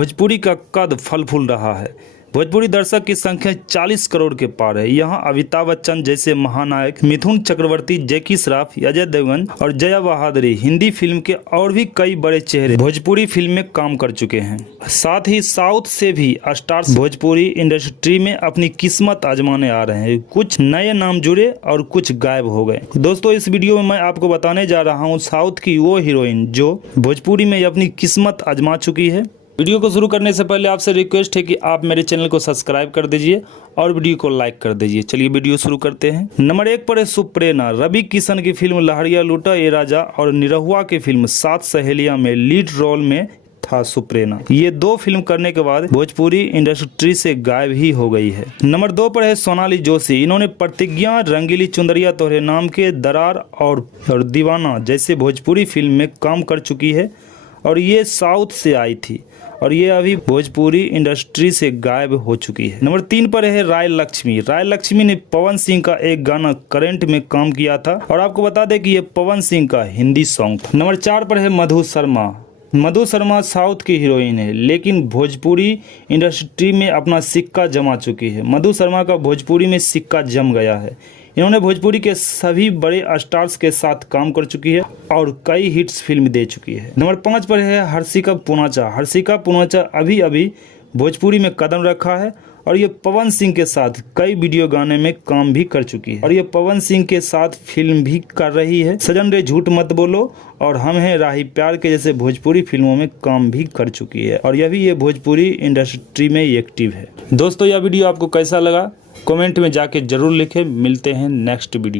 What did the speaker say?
भोजपुरी का कद फल फूल रहा है। भोजपुरी दर्शक की संख्या 40 करोड़ के पार है। यहाँ अमिताभ बच्चन जैसे महानायक, मिथुन चक्रवर्ती, जैकी श्रॉफ, अजय देवगन और जया बहादुरी हिंदी फिल्म के और भी कई बड़े चेहरे भोजपुरी फिल्म में काम कर चुके हैं। साथ ही साउथ से भी स्टार्स भोजपुरी इंडस्ट्री में अपनी किस्मत आजमाने आ रहे हैं। कुछ नए नाम जुड़े और कुछ गायब हो गए। दोस्तों, इस वीडियो में मैं आपको बताने जा रहा हूँ साउथ की वो हीरोइन जो भोजपुरी में अपनी किस्मत आजमा चुकी है। वीडियो को शुरू करने से पहले आपसे रिक्वेस्ट है कि आप मेरे चैनल को सब्सक्राइब कर दीजिए और वीडियो को लाइक कर दीजिए। चलिए वीडियो शुरू करते हैं। नंबर 1 पर है सुप्रेना। रवि किशन की फिल्म लहरिया लूटा ए राजा और निरहुआ की फिल्म सात सहेलियां में लीड रोल में था सुप्रेना। ये 2 फिल्म करने के बाद भोजपुरी इंडस्ट्री से गायब ही हो गई है। नंबर 2 पर है सोनाली जोशी। इन्होंने प्रतिज्ञा, रंगीली चुंदरिया तोहरे नाम के, दरार और दीवाना जैसे भोजपुरी फिल्म में काम कर चुकी है और ये साउथ से आई थी और ये अभी भोजपुरी इंडस्ट्री से गायब हो चुकी है। नंबर 3 पर है राय लक्ष्मी। राय लक्ष्मी ने पवन सिंह का एक गाना करंट में काम किया था और आपको बता दें कि ये पवन सिंह का हिंदी सॉन्ग था। नंबर 4 पर है मधु शर्मा। मधु शर्मा साउथ की हीरोइन है लेकिन भोजपुरी इंडस्ट्री में अपना सिक्का जमा चुकी है। मधु शर्मा का भोजपुरी में सिक्का जम गया है। इन्होंने भोजपुरी के सभी बड़े स्टार्स के साथ काम कर चुकी है और कई हिट्स फिल्म दे चुकी है। नंबर 5 पर है हर्षिका पूनाचा। हर्षिका पूनाचा अभी भोजपुरी में कदम रखा है और ये पवन सिंह के साथ कई वीडियो गाने में काम भी कर चुकी है और ये पवन सिंह के साथ फिल्म भी कर रही है। सजन रे झूठ मत बोलो और हम हैं राही प्यार के जैसे भोजपुरी फिल्मों में काम भी कर चुकी है और ये भोजपुरी इंडस्ट्री में एक्टिव है। दोस्तों, यह वीडियो आपको कैसा लगा कमेंट में जाके जरूर लिखें। मिलते हैं नेक्स्ट वीडियो।